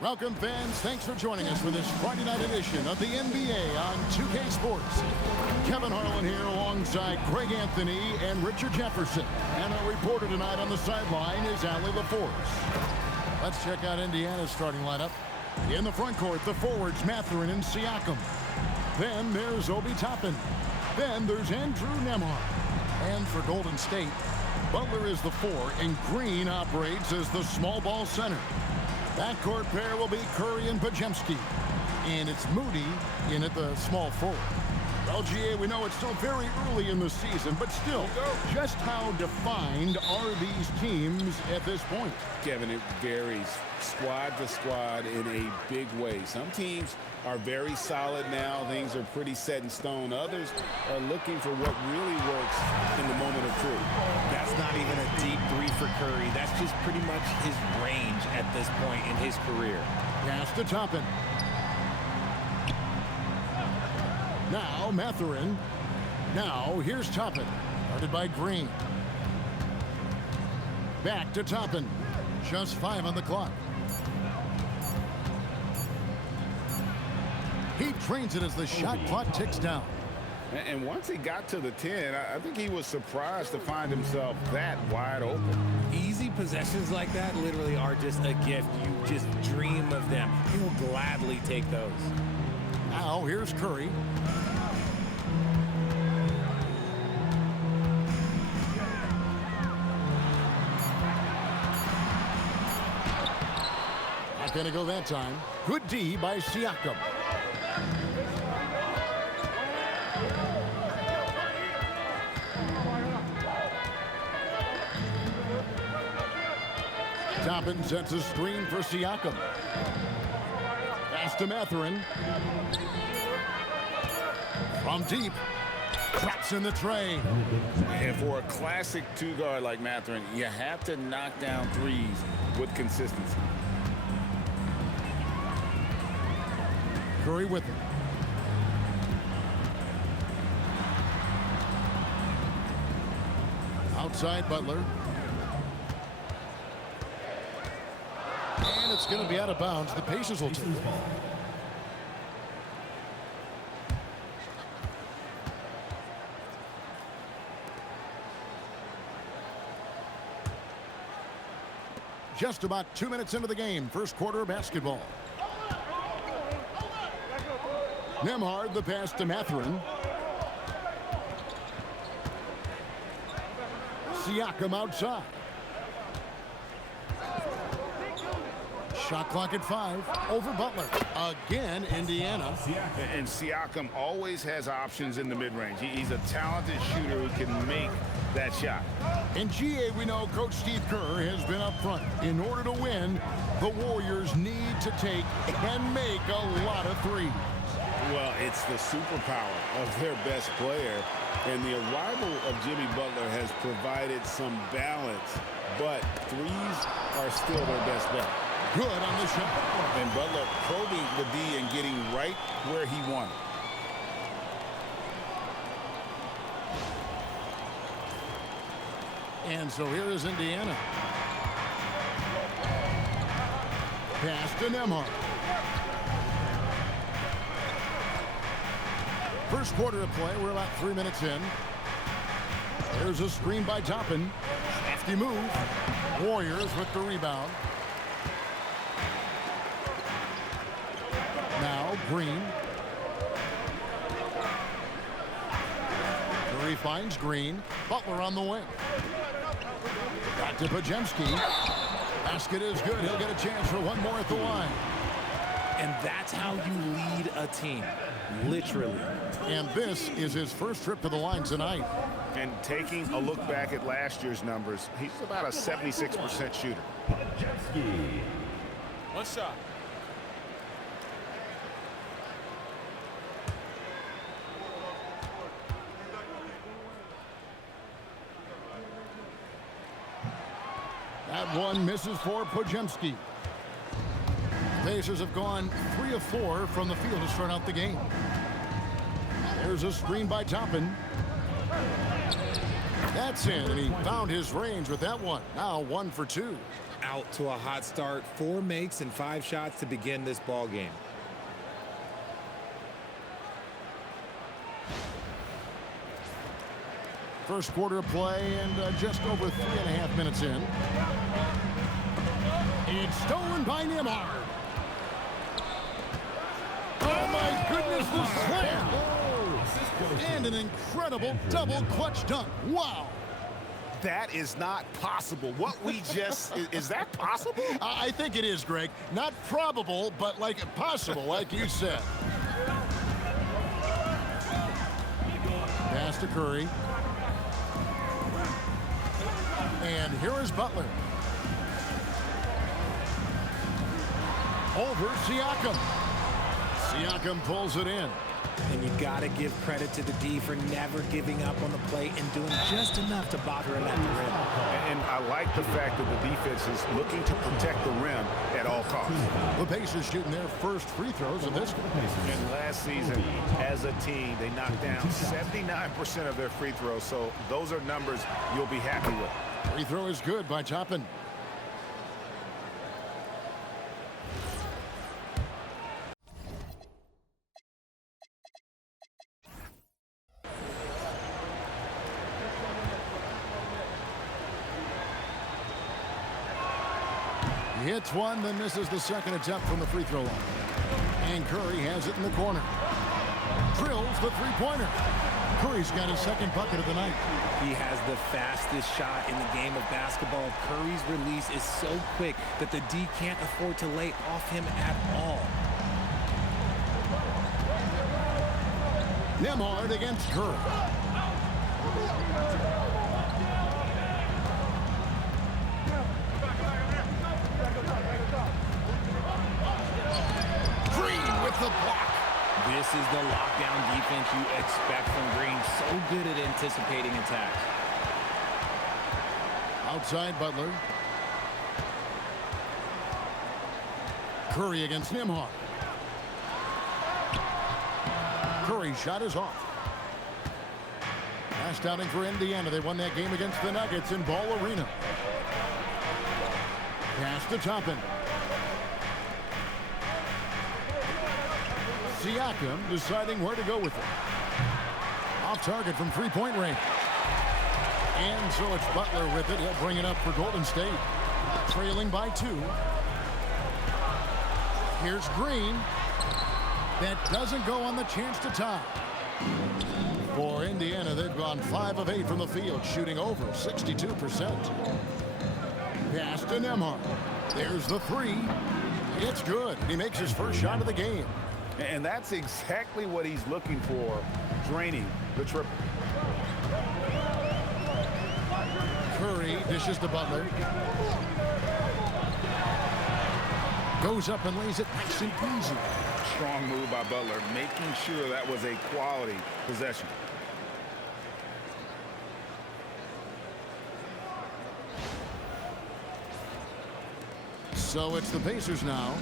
Welcome, fans. Thanks for joining us for this Friday night edition of the NBA on 2K Sports. Kevin Harlan here alongside Greg Anthony and Richard Jefferson. And our reporter tonight on the sideline is Allie LaForce. Let's check out Indiana's starting lineup. In the front court, the forwards Mathurin and Siakam. Then there's Obi Toppin. Then there's Andrew Nembhard. And for Golden State, Butler is the 4 and Green operates as the small ball center. Backcourt pair will be Curry and Podziemski. And it's Moody in at the small forward. Well, GA, we know it's still very early in the season, but still, just how defined are these teams at this point? Kevin, it varies squad to squad in a big way. Some teams are very solid now. Things are pretty set in stone. Others are looking for what really works in the moment of truth. That's not even a deep three for Curry. That's just pretty much his range at this point in his career. Pass to Toppin. Now Mathurin. Now here's Toppin. Guarded by Green. Back to Toppin. Just 5 on the clock. He trains it as the shot clock ticks down. And once he got to the 10, I think he was surprised to find himself that wide open. Easy possessions like that literally are just a gift. You just dream of them. He will gladly take those. Now here's Curry. Not gonna go that time. Good D by Siakam. Toppin sets a screen for Siakam. Pass to Mathurin. From deep. Traps in the tray. And for a classic two-guard like Mathurin, you have to knock down threes with consistency. Curry with it. Outside Butler. And it's going to be out of bounds. The Pacers will take it. Just about 2 minutes into the game. First quarter basketball. Nembhard, the pass to Mathurin. Siakam outside. Shot clock at 5. Over Butler. Again, Indiana. And Siakam always has options in the mid-range. He's a talented shooter who can make that shot. In GA, we know Coach Steve Kerr has been up front. In order to win, the Warriors need to take and make a lot of threes. Well, it's the superpower of their best player. And the arrival of Jimmy Butler has provided some balance. But threes are still their best bet. Good on the shot. And Butler probing the D and getting right where he wanted. And so here is Indiana. Pass to Nembhard. First quarter of play. We're about 3 minutes in. There's a screen by Toppin. Hefty move. Warriors with the rebound. Now Green. Curry finds Green. Butler on the wing. Back to Podziemski. Basket is good. He'll get a chance for one more at the line. And that's how you lead a team, literally. And this is his first trip to the line tonight. And taking a look back at last year's numbers, he's about a 76% shooter. One shot. That one misses for Podziemski. Pacers have gone 3 of 4 from the field to start out the game. There's a screen by Toppin. That's in, and he found his range with that one. Now 1 for 2. out to a hot start. 4 makes and 5 shots to begin this ball game. First quarter of play and just over 3.5 minutes in. It's stolen by Neymar. Oh my goodness, the slam! And an incredible double clutch dunk. Wow! That is not possible. What we just, is that possible? I think it is, Greg. Not probable, but like possible, like you said. Pass to Curry. And here is Butler. Over Siakam. Siakam pulls it in. And you got to give credit to the D for never giving up on the play and doing just enough to bother him at the rim. And I like the fact that the defense is looking to protect the rim at all costs. The Pacers shooting their first free throws of this one. And last season, as a team, they knocked down 79% of their free throws. So those are numbers you'll be happy with. Free throw is good by Toppin. He hits one, then misses the second attempt from the free throw line. And Curry has it in the corner. Drills the three-pointer. Curry's got his second bucket of the night. He has the fastest shot in the game of basketball. Curry's release is so quick that the D can't afford to lay off him at all. Neymar against Curry. Green with the block. This is the lockdown defense you expect from Green. So good at anticipating attacks. Outside Butler. Curry against Neymar. Curry's shot is off. Last outing for Indiana. They won that game against the Nuggets in Ball Arena. Pass to Toppin. Siakam deciding where to go with it. Off target from three-point range. And so it's Butler with it. He'll bring it up for Golden State. Trailing by 2. Here's Green. That doesn't go on the chance to tie. For Indiana, they've gone 5 of 8 from the field, shooting over 62%. Pass to Neymar. There's the 3. It's good. He makes his first shot of the game. And that's exactly what he's looking for, draining the triple. Curry dishes to Butler. Goes up and lays it nice and easy. Strong move by Butler, making sure that was a quality possession. So it's the Pacers now.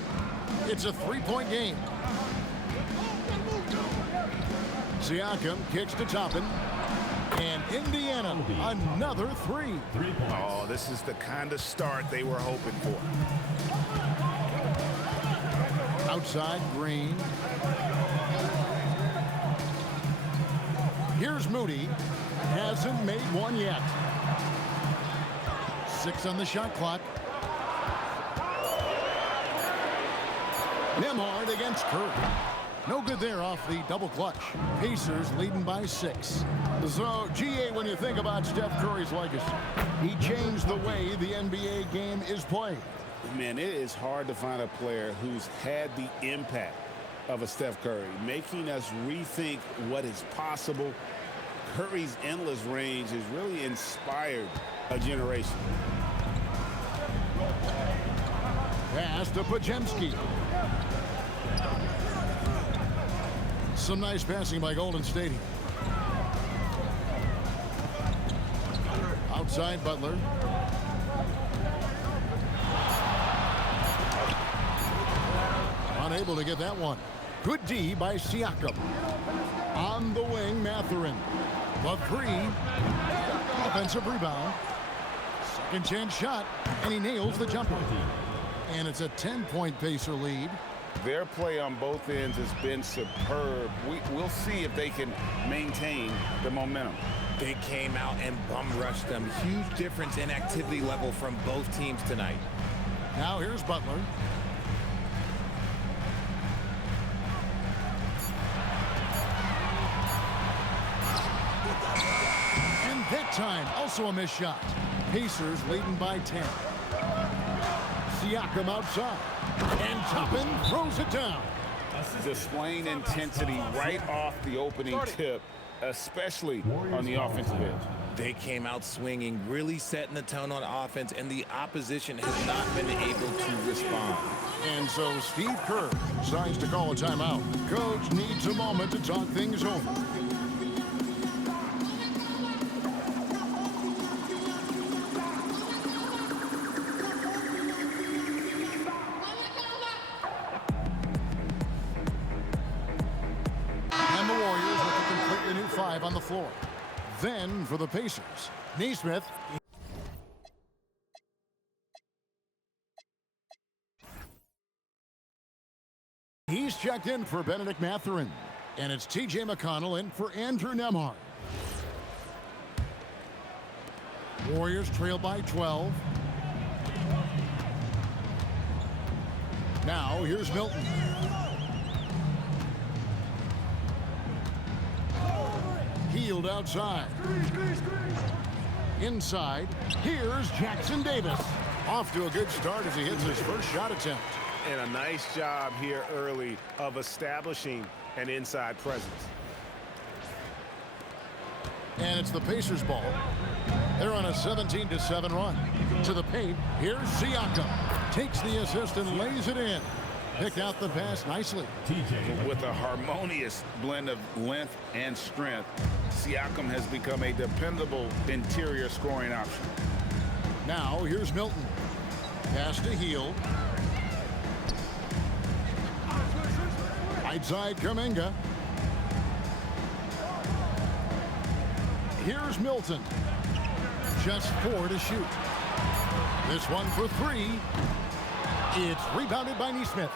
It's a 3-point game. Siakam kicks to Toppin. And Indiana, another 3. Oh, this is the kind of start they were hoping for. Outside Green. Here's Moody. Hasn't made one yet. 6 on the shot clock. Neymar against Curry. No good there off the double clutch. Pacers leading by 6. So, GA, when you think about Steph Curry's legacy, he changed the way the NBA game is played. Man, it is hard to find a player who's had the impact of a Steph Curry, making us rethink what is possible. Curry's endless range has really inspired a generation. Pass to Podziemski. Some nice passing by Golden State. Outside Butler. Unable to get that one. Good D by Siakam. On the wing, Mathurin. The 3. Offensive rebound. Second chance shot, and he nails the jumper. And it's a 10-point Pacer lead. Their play on both ends has been superb. We'll see if they can maintain the momentum. They came out and bum rushed them. Huge difference in activity level from both teams tonight. Now here's Butler. And that time, also a missed shot. Pacers leading by 10. Siakam outside. And Toppin throws it down. Displaying intensity right off the opening tip, especially on the offensive edge. They came out swinging, really setting the tone on offense, and the opposition has not been able to respond. And so Steve Kerr decides to call a timeout. Coach needs a moment to talk things over. And the Warriors with a completely new 5 on the floor. Then for the Pacers, Nesmith. He's checked in for Benedict Mathurin. And it's T.J. McConnell in for Andrew Nembhard. Warriors trail by 12. Now here's Milton. Healed outside. Inside, here's Jackson Davis. Off to a good start as he hits his first shot attempt. And a nice job here early of establishing an inside presence. And it's the Pacers' ball. They're on a 17-7 run. To the paint, here's Siakam. Takes the assist and lays it in. Picked out the pass nicely. With a harmonious blend of length and strength, Siakam has become a dependable interior scoring option. Now here's Milton. Pass to Hield. Right side Kuminga. Here's Milton. Just 4 to shoot. This one for 3. It's rebounded by Nesmith.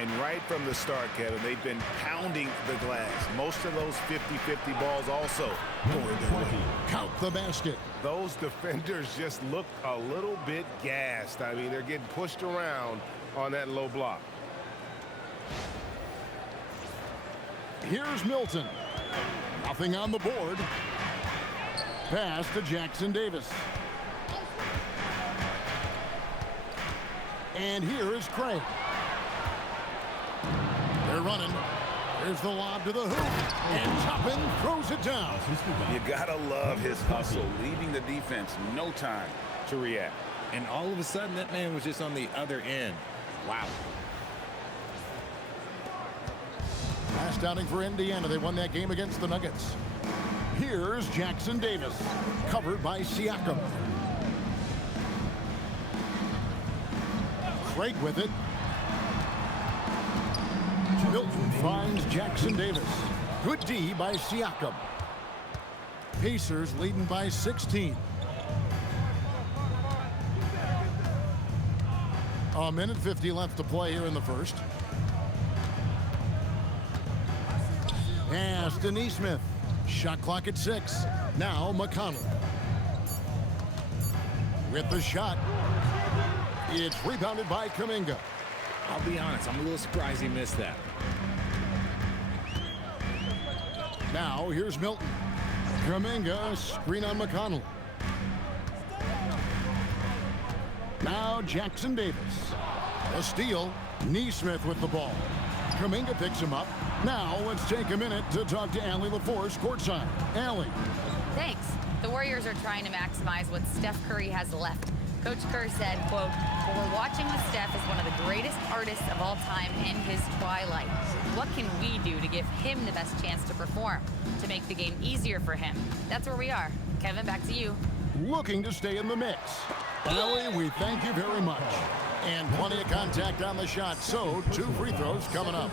And right from the start, Kevin, they've been pounding the glass. Most of those 50-50 balls also going their way. Count the basket. Those defenders just look a little bit gassed. I mean, they're getting pushed around on that low block. Here's Milton. Nothing on the board. Pass to Jackson Davis. And here is Craig. They're running. There's the lob to the hoop. And Toppin throws it down. You gotta love his hustle, leaving the defense no time to react. And all of a sudden, that man was just on the other end. Wow. Last outing for Indiana. They won that game against the Nuggets. Here's Jackson Davis. Covered by Siakam. Craig with it. Milton finds Jackson Davis. Good D by Siakam. Pacers leading by 16. A minute 50 left to play here in the first. Pass to Nesmith. Shot clock at 6. Now McConnell. With the shot. It's rebounded by Kuminga. I'll be honest, I'm a little surprised he missed that. Now here's Milton. Kuminga, screen on McConnell. Now Jackson Davis. A steal. Nesmith with the ball. Kuminga picks him up. Now let's take a minute to talk to Allie LaForce courtside. Allie. Thanks. The Warriors are trying to maximize what Steph Curry has left. Coach Kerr said, quote, "What we're watching with Steph is one of the greatest artists of all time in his twilight. What can we do to give him the best chance to perform, to make the game easier for him?" That's where we are. Kevin, back to you. Looking to stay in the mix. Allie, we thank you very much. And plenty of contact on the shot, so 2 free throws coming up.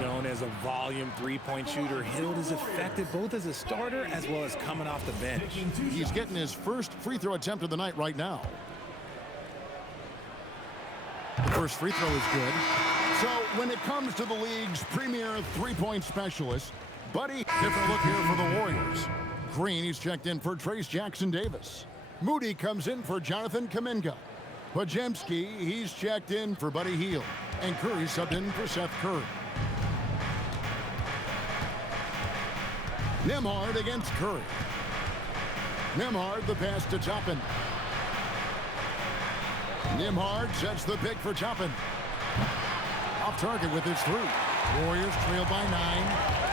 Known as a volume three-point shooter, Hield is effective both as a starter as well as coming off the bench. He's getting his first free throw attempt of the night right now. The first free throw is good. So when it comes to the league's premier three-point specialist, Buddy, different look here for the Warriors. Green, he's checked in for Trace Jackson-Davis. Moody comes in for Jonathan Kuminga. Podziemski, he's checked in for Buddy Hield. And Curry subbed in for Seth Curry. Nembhard against Curry. Nembhard, the pass to Toppin. Nembhard sets the pick for Toppin. Off target with his 3. Warriors trail by 9.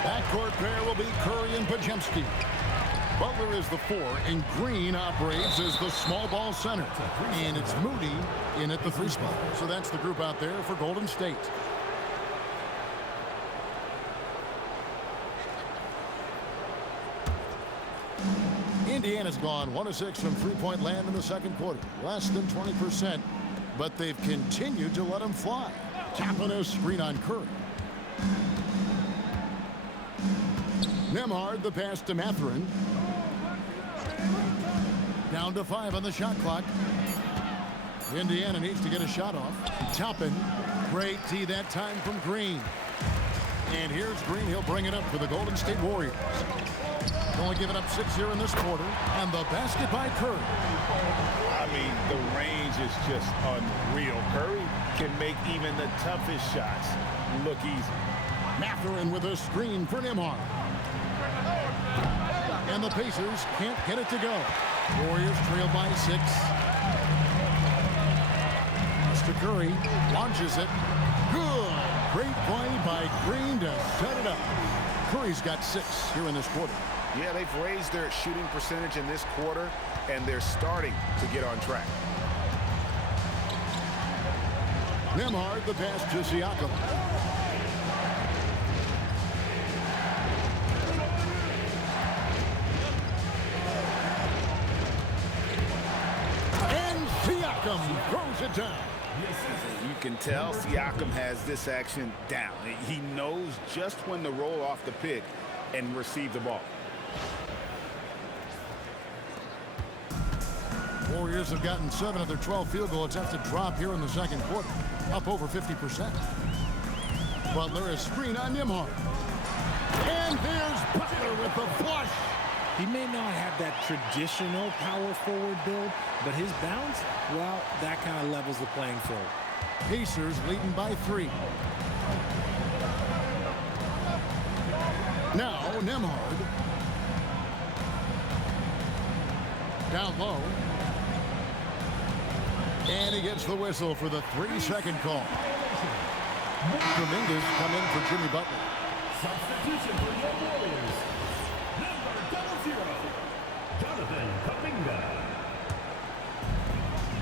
Backcourt pair will be Curry and Podziemski. Butler is the 4, and Green operates as the small ball center. And it's Moody in at the 3 spot. So that's the group out there for Golden State. Indiana's gone 1 of 6 from three-point land in the second quarter. Less than 20%, but they've continued to let them fly. Tapping a screen on Curry. Nembhard, the pass to Mathurin. Down to 5 on the shot clock. Indiana needs to get a shot off. Toppin, great tee that time from Green. And here's Green. He'll bring it up for the Golden State Warriors. Only giving up 6 here in this quarter. And the basket by Curry. I mean, the range is just unreal. Curry can make even the toughest shots look easy. Mathurin with a screen for Nembhard. And the Pacers can't get it to go. Warriors trail by 6. Mr. Curry launches it. Good. Great play by Green to set it up. Curry's got 6 here in this quarter. Yeah, they've raised their shooting percentage in this quarter, and they're starting to get on track. Nembhard, the pass to Siakam. And Siakam throws it down. You can tell Siakam has this action down. He knows just when to roll off the pick and receive the ball. Warriors have gotten 7 of their 12 field goal attempts to drop here in the second quarter, up over 50%. Butler is screen on Nembhard. And there's Butler with the flush. He may not have that traditional power forward build, but his bounce, well, that kind of levels the playing field. Pacers leading by 3. Now Nembhard. Down low. And he gets the whistle for the 3-second call. Kuminga's come in for Jimmy Butler. Substitution for your Warriors. Number 00, Jonathan Kuminga.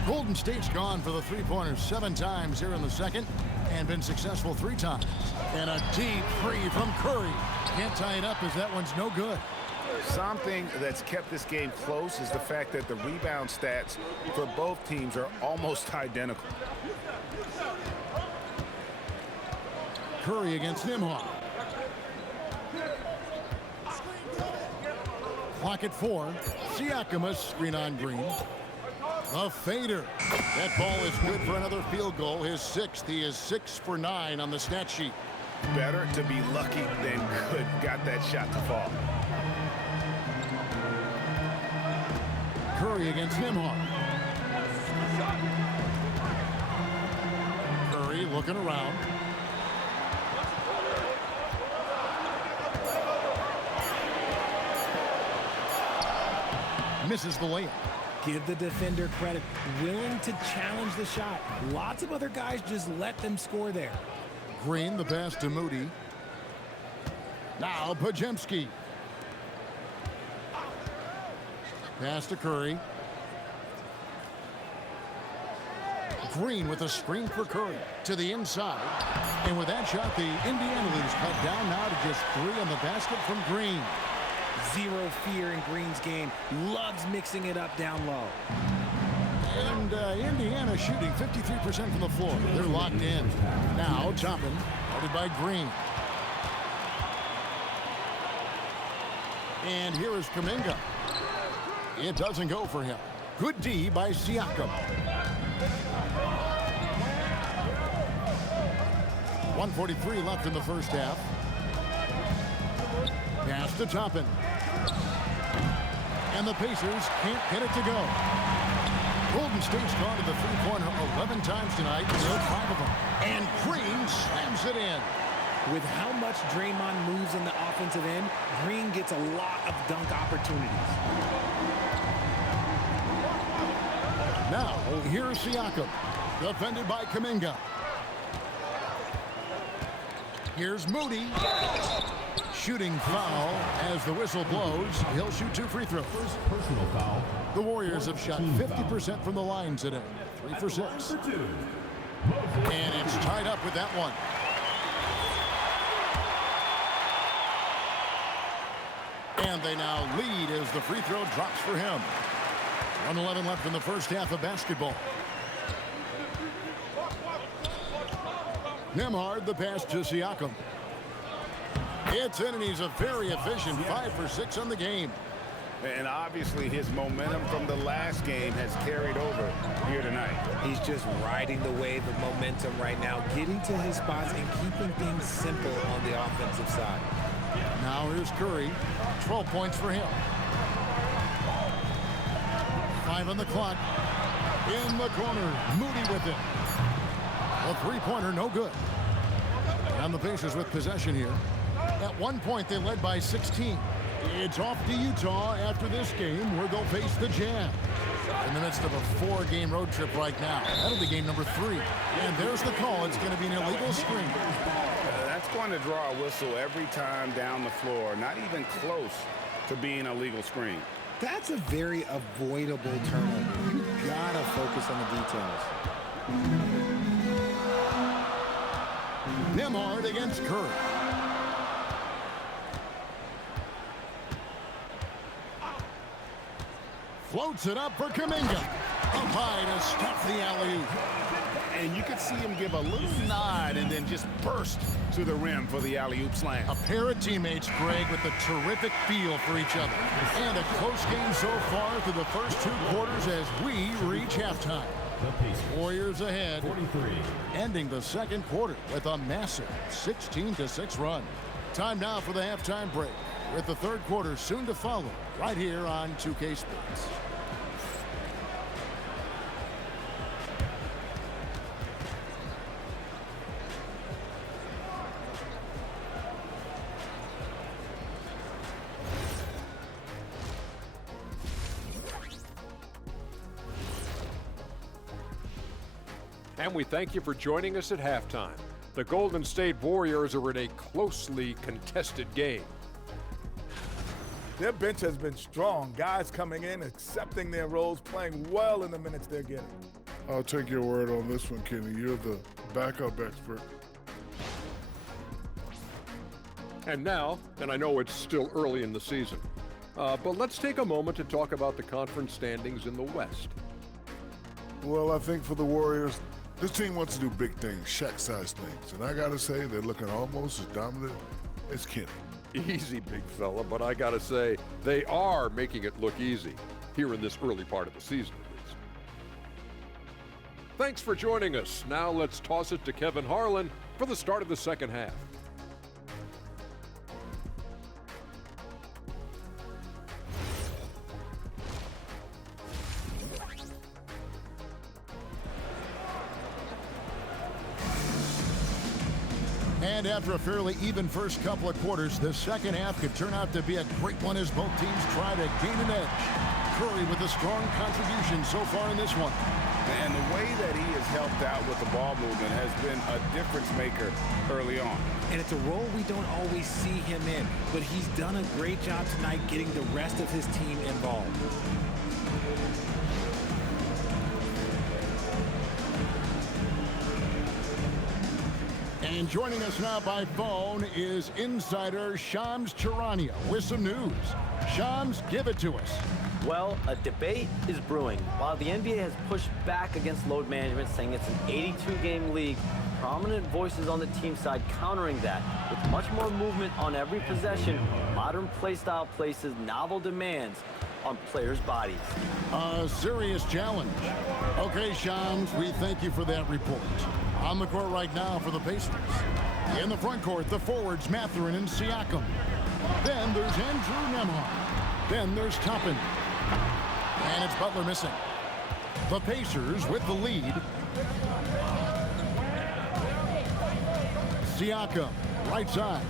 Golden State's gone for the three-pointers 7 times here in the second and been successful 3 times. And a deep three from Curry. Can't tie it up as that one's no good. Something that's kept this game close is the fact that the rebound stats for both teams are almost identical. Curry against Nembhard. Clock at 4. Siakam a screen on Green. A fader. That ball is good for another field goal. His 6th. He is 6 for 9 on the stat sheet. Better to be lucky than good. Got that shot to fall. Curry against Nembhard. Curry looking around. Misses the layup. Give the defender credit. Willing to challenge the shot. Lots of other guys just let them score there. Green, the pass to Moody. Now Podziemski. Pass to Curry. Green with a screen for Curry to the inside. And with that shot, the Indiana lead is cut down now to just 3 on the basket from Green. Zero fear in Green's game. Loves mixing it up down low. And Indiana shooting 53% from the floor. They're locked in. Now Toppin, guarded by Green. And here is Kuminga. It doesn't go for him. Good D by Siakam. 1:43 left in the first half. Pass to Toppin. And the Pacers can't get it to go. Golden State's gone to the three-pointer 11 times tonight, nailed 5 of them. And Green slams it in. With how much Draymond moves in the offensive end, Green gets a lot of dunk opportunities. Now, here's Siakam, defended by Kuminga. Here's Moody. Shooting foul as the whistle blows. He'll shoot 2 free throws. Personal foul. The Warriors have shot 50% from the line today. 3 for 6. And it's tied up with that one. And they now lead as the free throw drops for him. 1:11 left in the first half of basketball. Nembhard, the pass to Siakam. It's in, and he's a very efficient 5 for 6 on the game. And obviously his momentum from the last game has carried over here tonight. He's just riding the wave of momentum right now, getting to his spots and keeping things simple on the offensive side. Now here's Curry. 12 points for him. 5 on the clock. In the corner. Moody with it. A three-pointer, no good. And the Pacers with possession here. At one point, they led by 16. It's off to Utah after this game, where they'll face the Jazz. In the midst of a 4-game road trip right now. That'll be game number 3. And there's the call. It's going to be an illegal screen. That's going to draw a whistle every time down the floor. Not even close to being a legal screen. That's a very avoidable turnover. You gotta focus on the details. Nembhard against Curry. Floats it up for Kuminga. Up high to stop the alley-oop. And you could see him give a little nod and then just burst to the rim for the alley-oop slam. A pair of teammates, Greg, with a terrific feel for each other. And a close game so far through the first 2 quarters as we reach halftime. Warriors ahead, 43. ending the second quarter with a massive 16-6 run. Time now for the halftime break, with the third quarter soon to follow, right here on 2K Sports. And we thank you for joining us at halftime. The Golden State Warriors are in a closely contested game. Their bench has been strong. Guys coming in, accepting their roles, playing well in the minutes they're getting. I'll take your word on this one, Kenny. You're the backup expert. And now, and I know it's still early in the season, but let's take a moment to talk about the conference standings in the West. Well, I think for the Warriors, this team wants to do big things, Shaq-sized things. And I got to say, they're looking almost as dominant as Kenny. Easy, big fella, but I gotta say, they are making it look easy, here in this early part of the season at least. Thanks for joining us. Now let's toss it to Kevin Harlan for the start of the second half. And after a fairly even first couple of quarters, the second half could turn out to be a great one as both teams try to gain an edge. Curry with a strong contribution so far in this one. And the way that he has helped out with the ball movement has been a difference maker early on. And it's a role we don't always see him in, but he's done a great job tonight getting the rest of his team involved. And joining us now by phone is insider Shams Charania with some news. Shams, give it to us. Well, a debate is brewing. While the NBA has pushed back against load management, saying it's an 82-game league, prominent voices on the team side countering that. With much more movement on every possession, modern play style places novel demands on players' bodies. A serious challenge. Okay, Shams, we thank you for that report. On the court right now for the Pacers. In the front court, the forwards Mathurin and Siakam. Then there's Andrew Nembhard. Then there's Toppin. And it's Butler missing. The Pacers with the lead. Siakam, right side.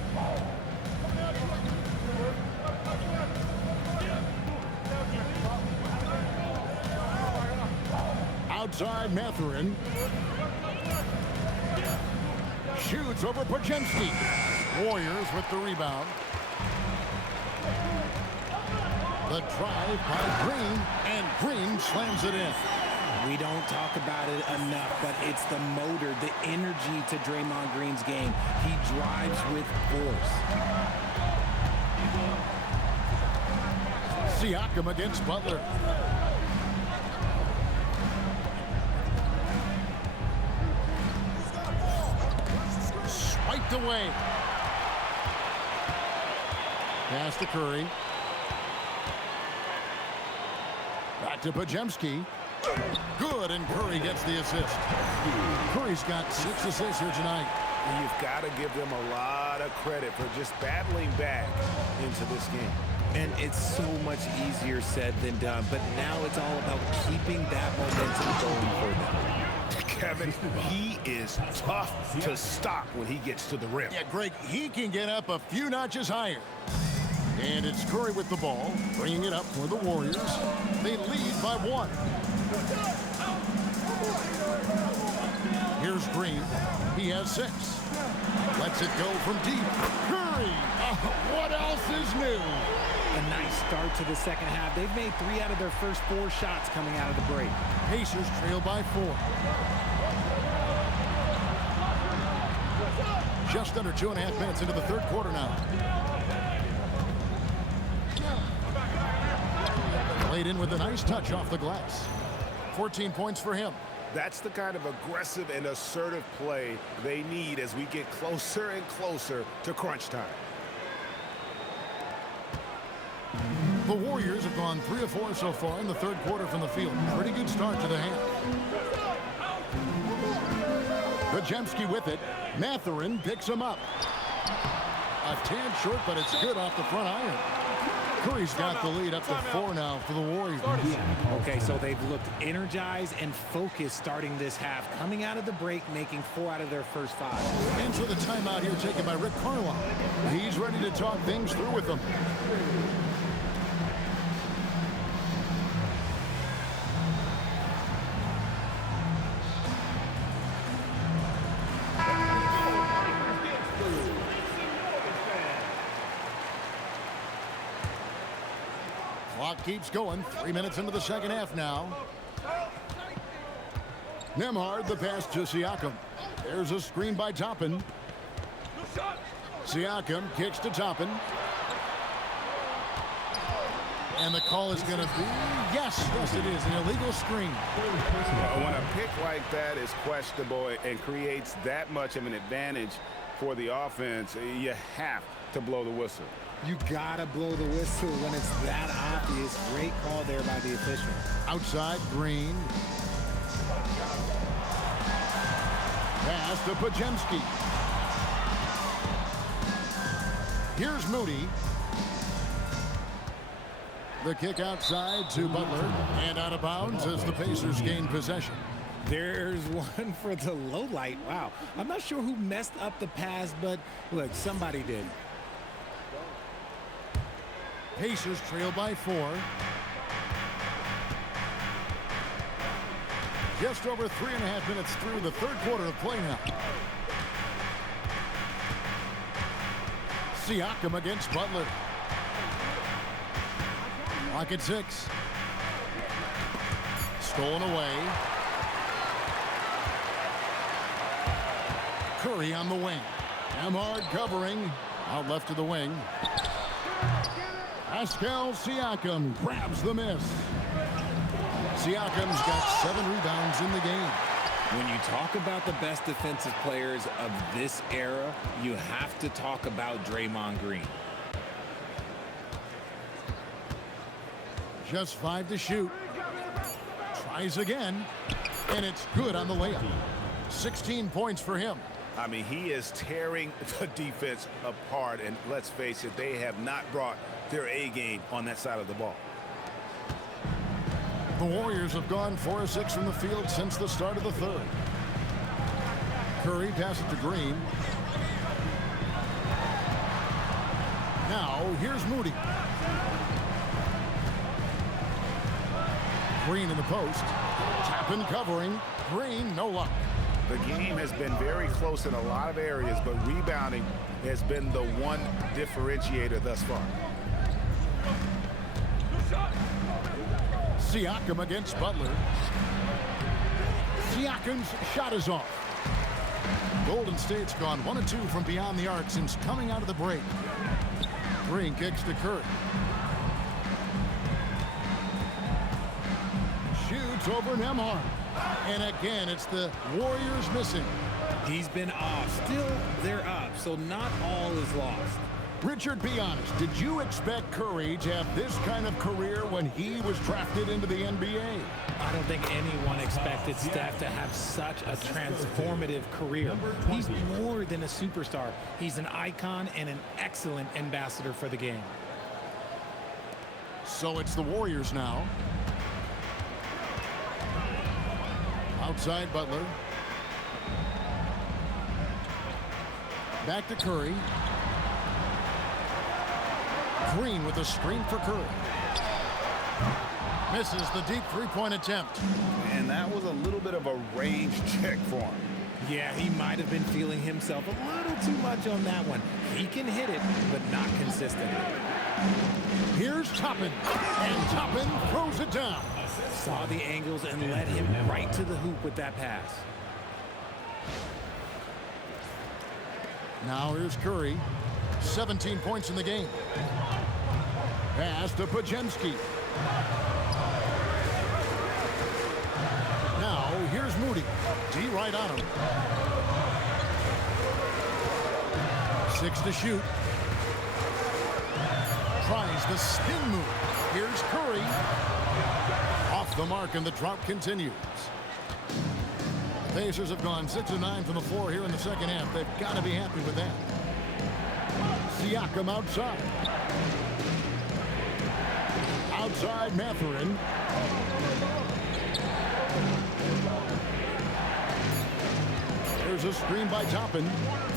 Outside Mathurin. Shoots over Podziemski. Warriors with the rebound. The drive by Green, and Green slams it in. We don't talk about it enough, but it's the motor, the energy to Draymond Green's game. He drives with force. Siakam against Butler. Swiped away. Pass to Curry. Back to Podziemski. Good, and Curry gets the assist. Curry's got 6 assists here tonight. And you've got to give them a lot of credit for just battling back into this game. And it's so much easier said than done, but now it's all about keeping that momentum going for them. Kevin, he is tough to stop when he gets to the rim. Yeah, Greg, he can get up a few notches higher. And it's Curry with the ball, bringing it up for the Warriors. They lead by 1. Here's Green. He has 6. Lets it go from deep. Curry! What else is new? A nice start to the second half. They've made 3 out of their first 4 shots coming out of the break. Pacers trail by 4. Just under 2.5 minutes into the third quarter now. Played in with a nice touch off the glass. 14 points for him. That's the kind of aggressive and assertive play they need as we get closer and closer to crunch time. The Warriors have gone 3 of 4 so far in the third quarter from the field. Pretty good start to the half. Podziemski with it. Mathurin picks him up. A tad short, but it's good off the front iron. Curry's got the lead up to 4 now for the Warriors. Okay, so they've looked energized and focused starting this half. Coming out of the break, making 4 out of their first 5. And so the timeout here taken by Rick Carlisle. He's ready to talk things through with them. Clock keeps going. 3 minutes into the second half now. Nembhard, the pass to Siakam. There's a screen by Toppin. Siakam kicks to Toppin. And the call is going to be, yes, it is, an illegal screen. When a pick like that is questionable and creates that much of an advantage for the offense, you have to blow the whistle. You gotta blow the whistle when it's that obvious. Great call there by the official. Outside, Green. Pass to Podziemski. Here's Moody. The kick outside to Butler. And out of bounds as the Pacers gain possession. There's one for the low light. Wow. I'm not sure who messed up the pass, but look, somebody did. Pacers trail by 4. Just over 3.5 minutes through the third quarter of play now. Siakam against Butler. Clock at 6. Stolen away. Curry on the wing. Nemhard covering. Out left to the wing. Pascal Siakam grabs the miss. Siakam's got 7 rebounds in the game. When you talk about the best defensive players of this era, you have to talk about Draymond Green. Just 5 to shoot. Tries again, and it's good on the layup. 16 points for him. I mean, he is tearing the defense apart, and let's face it, they have not brought their A game on that side of the ball. The Warriors have gone 4 of 6 from the field since the start of the third. Curry passes to Green. Now, here's Moody. Green in the post. Tappan covering. Green, no luck. The game has been very close in a lot of areas, but rebounding has been the one differentiator thus far. Siakam against Butler. Siakam's shot is off. Golden State's gone 1 of 2 from beyond the arc since coming out of the break. Green kicks to Curry. Shoots over Nemhard. And again, it's the Warriors missing. He's been off. Still, they're up, so not all is lost. Richard, be honest. Did you expect Curry to have this kind of career when he was drafted into the NBA? I don't think anyone expected Steph to have such a transformative career. He's more than a superstar. He's an icon and an excellent ambassador for the game. So it's the Warriors now. Outside Butler. Back to Curry. Green with a screen for Curry. Misses the deep three-point attempt. And that was a little bit of a range check for him. Yeah, he might have been feeling himself a little too much on that one. He can hit it, but not consistently. Here's Toppin, and Toppin throws it down. Saw the angles and led him right to the hoop with that pass. Now here's Curry. 17 points in the game. Pass to Podziemski. Now here's Moody. D right on him. 6 to shoot. Tries the spin move. Here's Curry. Off the mark, and the drought continues. The Pacers have gone 6 of 9 from the floor here in the second half. They've got to be happy with that. Siakam outside. Outside Mathurin. There's a screen by Toppin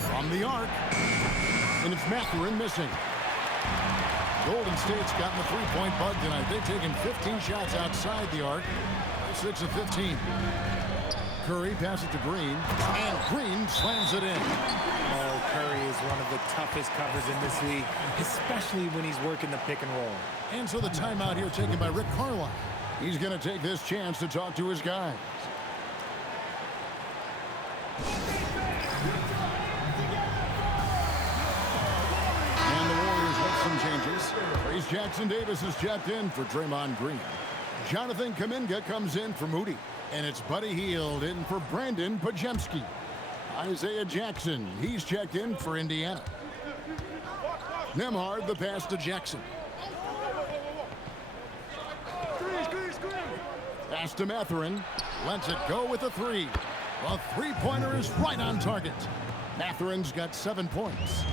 from the arc. And it's Mathurin missing. Golden State's gotten the three-point bug tonight. They've taken 15 shots outside the arc. 6 of 15. Curry passes to Green, and Green slams it in. Oh, Curry is one of the toughest covers in this league, especially when he's working the pick and roll. And so the timeout here taken by Rick Carlisle. He's going to take this chance to talk to his guys. And the Warriors make some changes. Trace Jackson-Davis is checked in for Draymond Green. Jonathan Kuminga comes in for Moody. And it's Buddy Hield in for Brandon Podziemski. Isaiah Jackson, he's checked in for Indiana. Nemhard, the pass to Jackson. Pass to Mathurin. Lets it go with a 3. The three-pointer is right on target. Mathurin's got 7 points.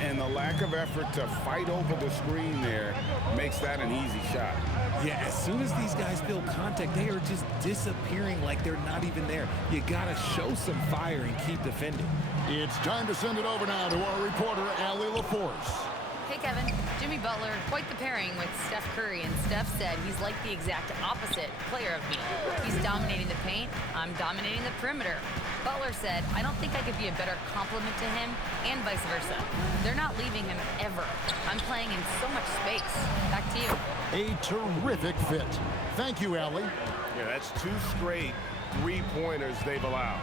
And the lack of effort to fight over the screen there makes that an easy shot. Yeah, as soon as these guys feel contact, they are just disappearing like they're not even there. You gotta show some fire and keep defending. It's time to send it over now to our reporter, Allie LaForce. Hey, Kevin. Jimmy Butler, quite the pairing with Steph Curry, and Steph said he's like the exact opposite player of me. He's dominating the paint, I'm dominating the perimeter. Butler said, I don't think I could be a better complement to him, and vice versa. They're not leaving him ever. I'm playing in so much space. Back to you. A terrific fit. Thank you, Allie. Yeah, that's 2 straight three-pointers they've allowed.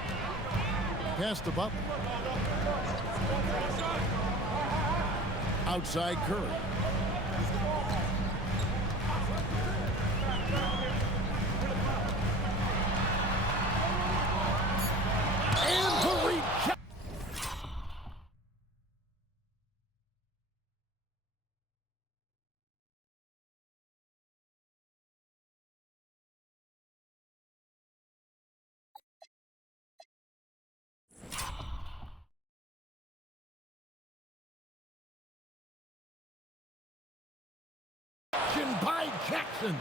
Pass to Butler. Outside Curry. And the reach. By Jackson.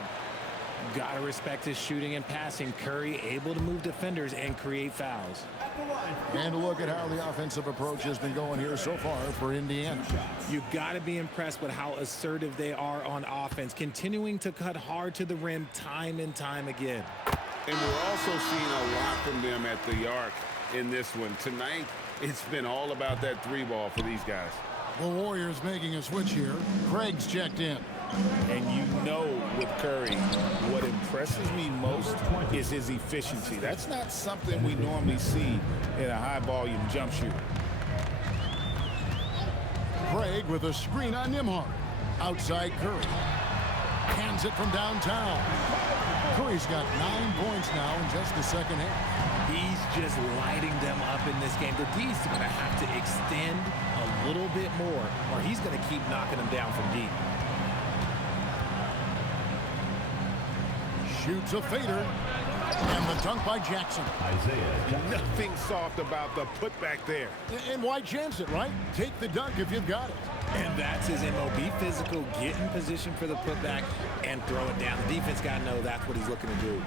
Gotta respect his shooting and passing. Curry able to move defenders and create fouls. And look at how the offensive approach has been going here so far for Indiana. You gotta be impressed with how assertive they are on offense, continuing to cut hard to the rim time and time again. And we're also seeing a lot from them at the arc in this one. Tonight, it's been all about that three ball for these guys. The Warriors making a switch here. Craig's checked in. And you know with Curry, what impresses me most is his efficiency. That's not something we normally see in a high-volume jump shooter. Craig with a screen on Nembhard. Outside Curry. Hands it from downtown. Curry's got 9 points now in just the second half. He's just lighting them up in this game. The D's going to have to extend a little bit more, or he's going to keep knocking them down from deep. Shoots a fader. And the dunk by Jackson. Nothing soft about the putback there. And why chance it, right? Take the dunk if you've got it. And that's his MO. Be physical, get in position for the putback, and throw it down. The defense got to know that's what he's looking to do.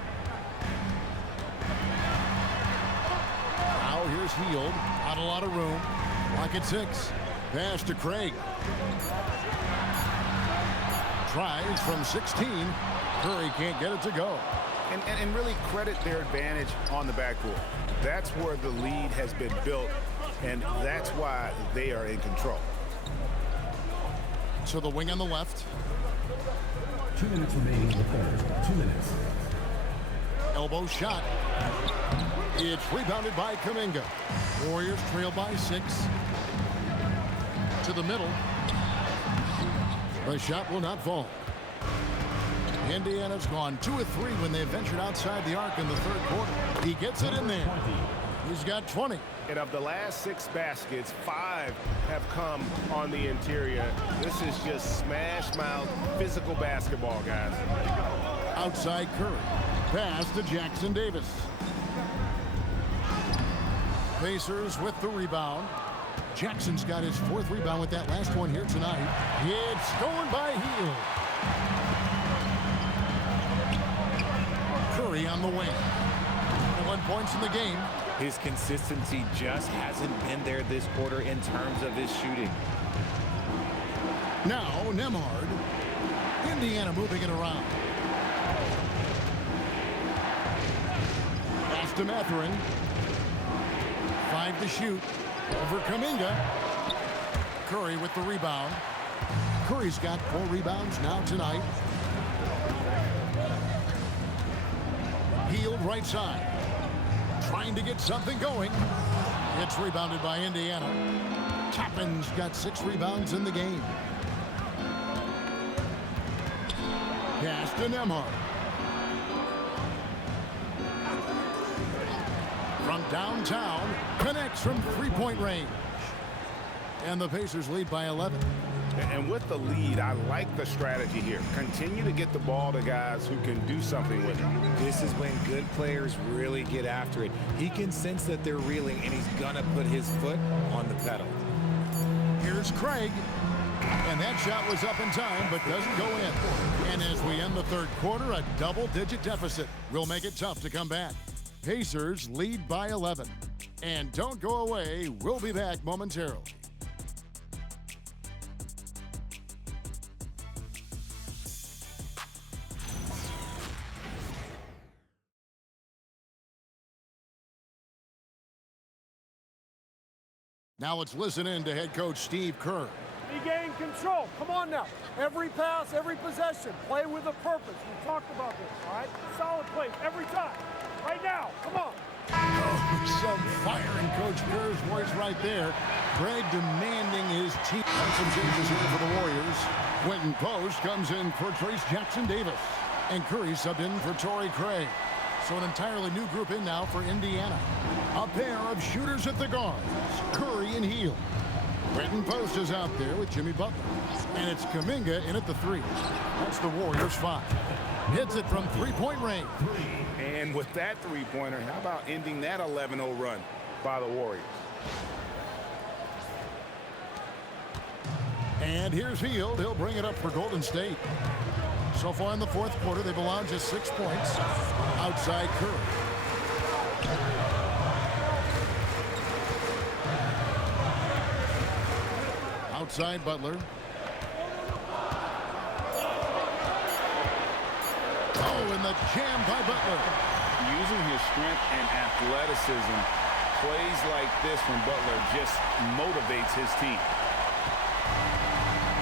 Now here's Hield. Not a lot of room. Lock at 6. Pass to Craig. Tries from 16. Curry can't get it to go. And really credit their advantage on the backboard. That's where the lead has been built, and that's why they are in control. So the wing on the left. 2 minutes remaining in the third. 2 minutes. Elbow shot. It's rebounded by Kuminga. Warriors trail by 6. To the middle. The shot will not fall. Indiana's gone 2 of 3 when they ventured outside the arc in the third quarter. He gets it in there. He's got 20. And of the last 6 baskets, 5 have come on the interior. This is just smash mouth physical basketball, guys. Outside Curry. Pass to Jackson Davis. Pacers with the rebound. Jackson's got his 4th rebound with that last one here tonight. It's stolen by Hield. Curry on the wing. 1 points in the game. His consistency just hasn't been there this quarter in terms of his shooting. Now Nembhard. Indiana moving it around. Pass to Mathurin. 5 to shoot. Over Kuminga. Curry with the rebound. Curry's got 4 rebounds now tonight. Hield right side. Trying to get something going. It's rebounded by Indiana. Toppin's got 6 rebounds in the game. Pass to Nembhard. From downtown, connects from 3-point range. And the Pacers lead by 11. And with the lead, I like the strategy here. Continue to get the ball to guys who can do something with it. This is when good players really get after it. He can sense that they're reeling, and he's gonna put his foot on the pedal. Here's Craig. And that shot was up in time, but doesn't go in. And as we end the third quarter, a double-digit deficit will make it tough to come back. Pacers lead by 11. And don't go away. We'll be back momentarily. Now let's listen in to head coach Steve Kerr. Regain control. Come on now. Every pass, every possession. Play with a purpose. We talked about this, all right? Solid plays every time. Right now. Come on. Some fire in Coach Kerr's voice right there. Greg demanding his team. And some changes here for the Warriors. Quentin Post comes in for Trace Jackson-Davis. And Curry subbed in for Torrey Craig. So an entirely new group in now for Indiana. A pair of shooters at the guards. Curry and Hield. Quentin Post is out there with Jimmy Butler. And it's Kuminga in at the 3. That's the Warriors 5. Hits it from three-point range. And with that three-pointer, how about ending that 11-0 run by the Warriors? And here's Hield. He'll bring it up for Golden State. So far in the fourth quarter, they've allowed just 6 points outside Curry. Outside Butler. Oh, and the jam by Butler. Using his strength and athleticism, plays like this from Butler just motivates his team.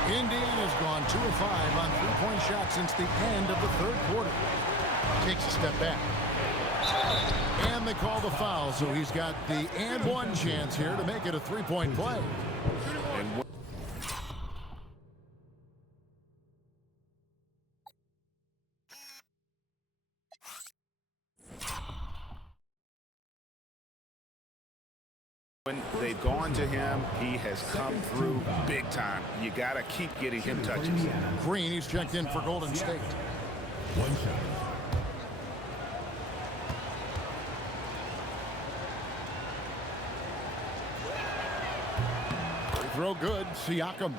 Indiana's gone 2 of 5 on three-point shots since the end of the third quarter. Takes a step back. And they call the foul, so he's got the and one chance here to make it a three-point play. And when they've gone to him, he has come through big time. You got to keep getting him touches. Green, he's checked in for Golden State. One shot. Throw good, Siakam.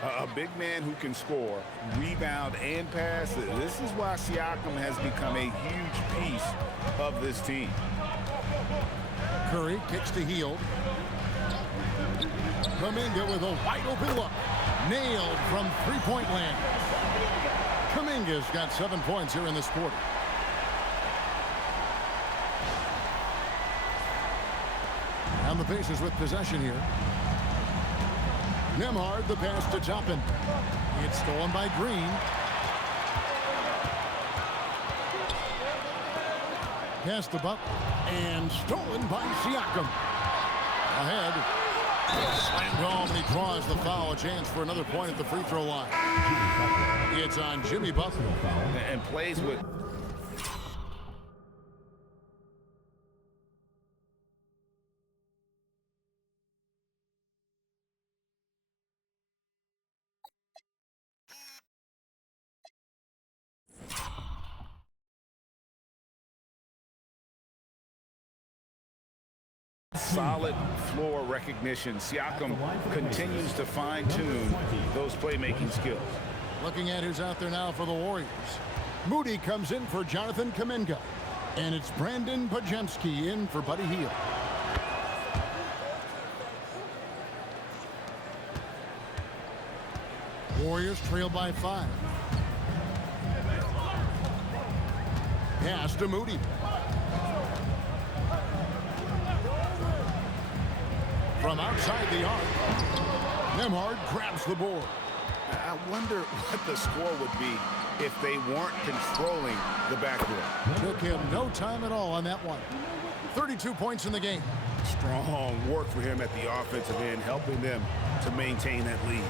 A big man who can score, rebound, and pass. This is why Siakam has become a huge piece of this team. Curry kicks to Hield. Kuminga with a wide open look. Nailed from three-point land. Kuminga's got 7 points here in this quarter. And the Pacers with possession here. Nembhard, the pass to Toppin. It's stolen by Green. Pass to Butler. And stolen by Siakam. Ahead. Slammed home, and he draws the foul. A chance for another point at the free throw line. It's on Jimmy Butler. And plays with... solid floor recognition. Siakam continues to fine-tune those playmaking skills. Looking at who's out there now for the Warriors. Moody comes in for Jonathan Kuminga. And it's Brandon Podziemski in for Buddy Hield. Warriors trail by 5. Pass to Moody. From outside the arc, Nembhard grabs the board. I wonder what the score would be if they weren't controlling the backdoor. Took him no time at all on that one. 32 points in the game. Strong work for him at the offensive end, helping them to maintain that lead.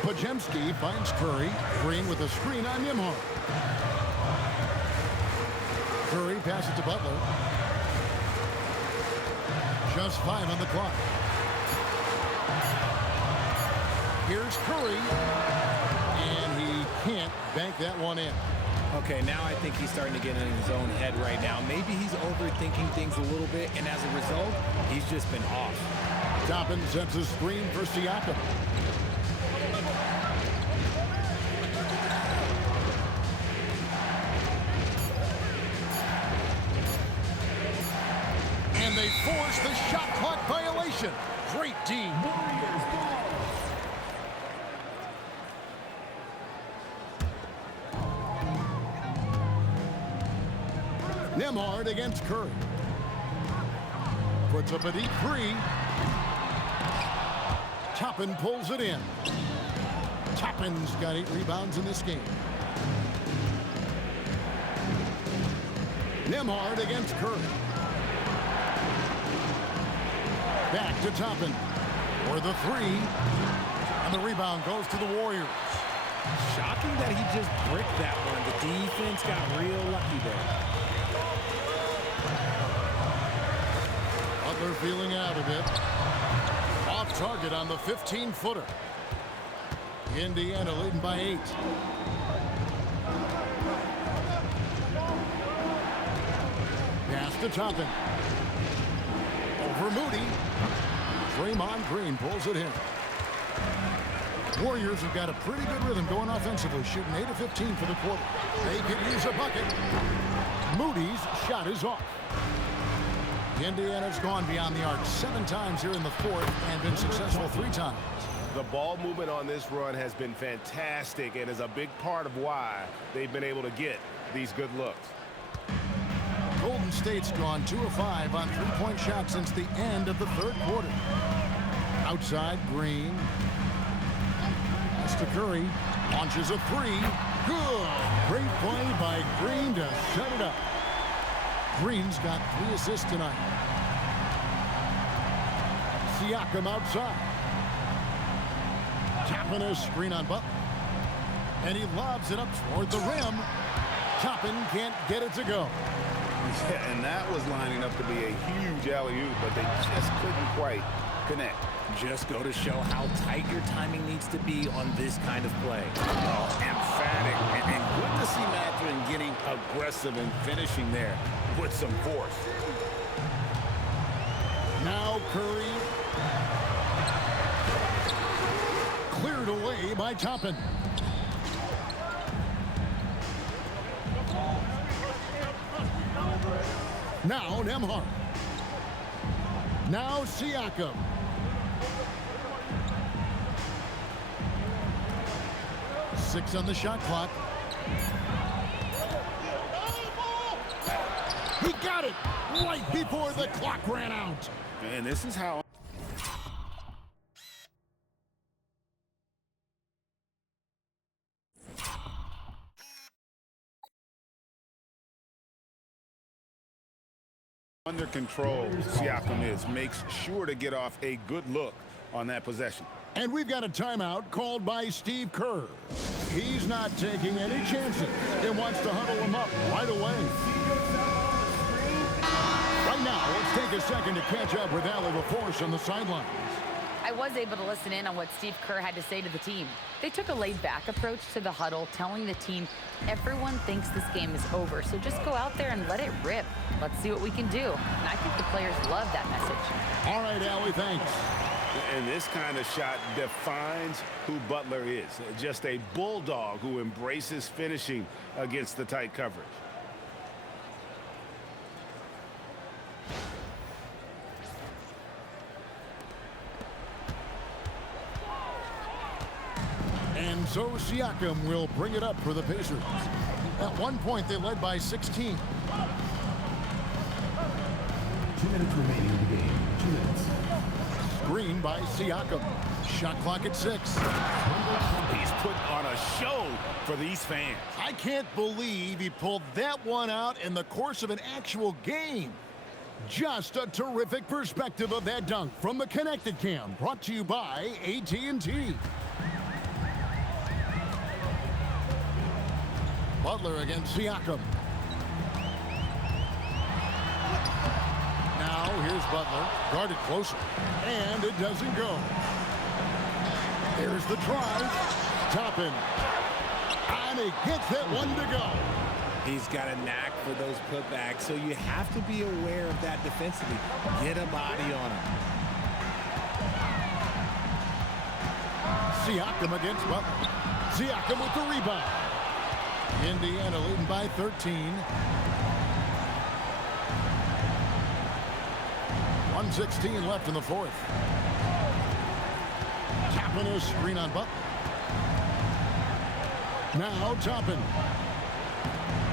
Podziemski finds Curry. Green with a screen on Nembhard. Curry passes to Butler. Just 5 on the clock. Here's Curry, and he can't bank that one in. Okay, now I think he's starting to get in his own head right now. Maybe he's overthinking things a little bit, and as a result, he's just been off. Toppin sets a screen for Siakam. And they force the shot clock violation. Great D. Nembhard against Curry. Puts up a deep 3. Toppin pulls it in. Toppin's got 8 rebounds in this game. Nembhard against Curry. to Toppin for the three. And the rebound goes to the Warriors. Shocking that he just bricked that one. The defense got real lucky there. Butler feeling out a bit. Off target on the 15-footer. Indiana leading by 8. Pass to Toppin. Over Moody. Draymond Green pulls it in. Warriors have got a pretty good rhythm going offensively, shooting 8 of 15 for the quarter. They could use a bucket. Moody's shot is off. Indiana's gone beyond the arc 7 times here in the fourth and been successful 3 times. The ball movement on this run has been fantastic and is a big part of why they've been able to get these good looks. Golden State's gone 2 of 5 on 3-point shots since the end of the third quarter. Outside, Green. Pass to Curry. Launches a 3. Good. Great play by Green to set it up. Green's got 3 assists tonight. Siakam outside. Tapping a screen on Butler. And he lobs it up toward the rim. Toppin can't get it to go. Yeah, and that was lining up to be a huge alley-oop, but they just couldn't quite connect. Just go to show how tight your timing needs to be on this kind of play. Oh, emphatic. And good to see Mathurin getting aggressive and finishing there with some force. Now Curry. Cleared away by Toppin. Now Nembhard. Now Siakam. Six on the shot clock. He got it right before the clock ran out. And this is how under control Siakam is. Makes sure to get off a good look on that possession. And we've got a timeout called by Steve Kerr. He's not taking any chances. He wants to huddle him up right away. Right now, let's take a second to catch up with Allie LaForce on the sidelines. I was able to listen in on what Steve Kerr had to say to the team. They took a laid-back approach to the huddle, telling the team, everyone thinks this game is over, so just go out there and let it rip. Let's see what we can do. And I think the players love that message. All right, Allie, thanks. And this kind of shot defines who Butler is. Just a bulldog who embraces finishing against the tight coverage. And so Siakam will bring it up for the Pacers. At one point, they led by 16. 2 minutes remaining in the game. 2 minutes. Screen by Siakam. Shot clock at 6. He's put on a show for these fans. I can't believe he pulled that one out in the course of an actual game. Just a terrific perspective of that dunk from the Connected Cam, brought to you by AT&T. Butler against Siakam. Now here's Butler, guarded closer, and it doesn't go. There's the drive. Toppin. And he gets that one to go. He's got a knack for those putbacks, so you have to be aware of that defensively. Get a body on him. Siakam against Butler. Siakam with the rebound. Indiana leading by 13. 1:16 left in the fourth. Tapping a screen on Butler. Now Toppin.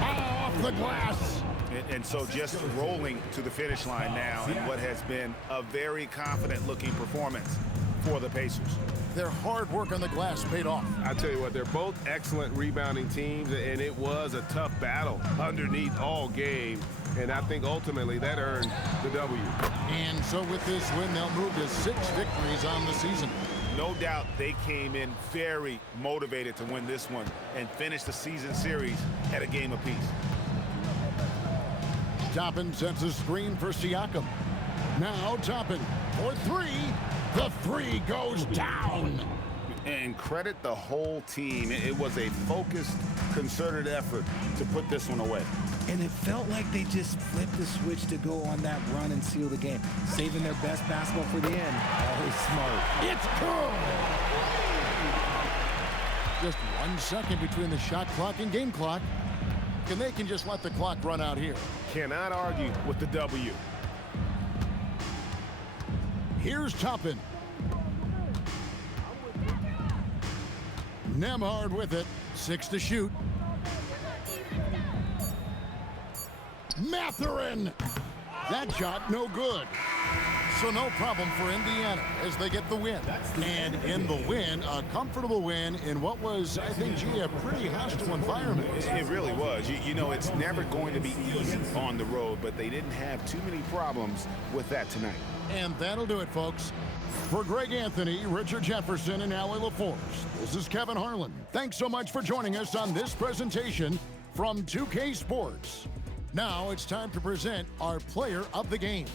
Off the glass. And so just rolling to the finish line now in what has been a very confident looking performance for the Pacers. Their hard work on the glass paid off. I tell you what, they're both excellent rebounding teams, and it was a tough battle underneath all game. And I think ultimately that earned the W. And so with this win, they'll move to 6 victories on the season. No doubt they came in very motivated to win this one and finish the season series at a game apiece. Toppin sets a screen for Siakam. Now Toppin for 3. The 3 goes down. And credit the whole team. It was a focused, concerted effort to put this one away. And it felt like they just flipped the switch to go on that run and seal the game, saving their best basketball for the end. Always smart. It's good. Just 1 second between the shot clock and game clock. And they can just let the clock run out here. Cannot argue with the W. Here's Toppin. Nembhard with it. 6 to shoot. Mathurin. That shot no good. So no problem for Indiana as they get the win. And in the win, a comfortable win in what was, I think, a pretty hostile environment. It really was. You know, it's never going to be easy on the road, but they didn't have too many problems with that tonight. And that'll do it, folks. For Greg Anthony, Richard Jefferson, and Allie LaForce, this is Kevin Harlan. Thanks so much for joining us on this presentation from 2K Sports. Now it's time to present our player of the game.